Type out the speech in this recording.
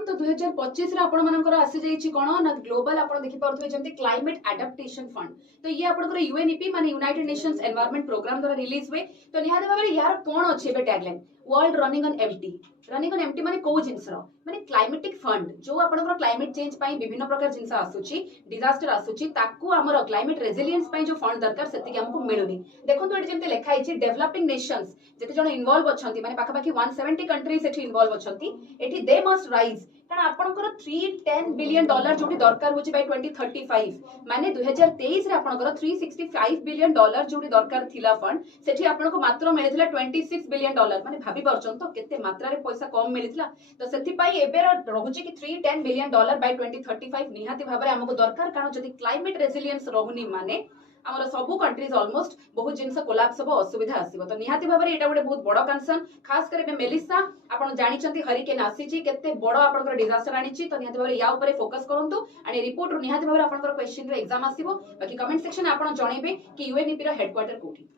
तो 2025 रे आपण मानकर आसी जाईची कोन ना ग्लोबल आपण देखि परथुवे जेमति क्लाइमेट एडाप्टेशन फंड। तो ये आपण यूएनईपी माने यूनाइटेड नेशंस एनवायरनमेंट प्रोग्राम द्वारा रिलीज हुए। तो निहाते भाबरे यार कोन अछि बे tagline world running on empty माने को जिंस रो माने क्लाइमेटिक फंड जो आपनकर क्लाइमेट चेंज पई विभिन्न प्रकार जिंस आसुची डिजास्टर आसुची ताकू हमर क्लाइमेट रेजिलियंस पई जो फंड दरकार सेति के हमको मिलुनी। देखो तो एटी जेमते लेखा आइछि डेवलपिंग नेशंस जते जण इन्वॉल्व अछंती माने पाखा पाखी 170 कंट्रीज एटी इन्वॉल्व अछंती एटी दे मस्ट राइज कारण आपनकर 310 बिलियन डॉलर जोटी दरकार होची बाय 2035 माने 2023 रे आपनकर 365 बिलियन डॉलर जोटी दरकार थिला फंड सेठी आपनको मात्र मिलिथिला 26 बिलियन डॉलर माने भाबी परछन तो केते मात्रा रे पैसा कम मिलिथिला। तो सेति पई एबे रहूची कि 310 बिलियन डॉलर बाय 2035 निहाती भाबरे हमको दरकार कारण जदी क्लाइमेट रेजिलियंस रहूनी माने हमर सबु कंट्रीज ऑलमोस्ट बहुत जिनस कोलैप्स हो असुविधा आसीबो। तो निहाती भाबरे एटा गोटे बहुत बड़ कंसर्न खास करे मेलिसा आपण जानिचंती हरिकेन आसीची केते बड़ आपनकर डिजास्टर आनीची। तो निहाती भाबरे या ऊपर फोकस करंतु आणि रिपोर्ट निहाती भाबरे आपनकर क्वेश्चन रे एग्जाम आसीबो। बाकी कमेंट सेक्शन आपण जणैबे कि यूएनईपी रो हेडक्वार्टर कोठी।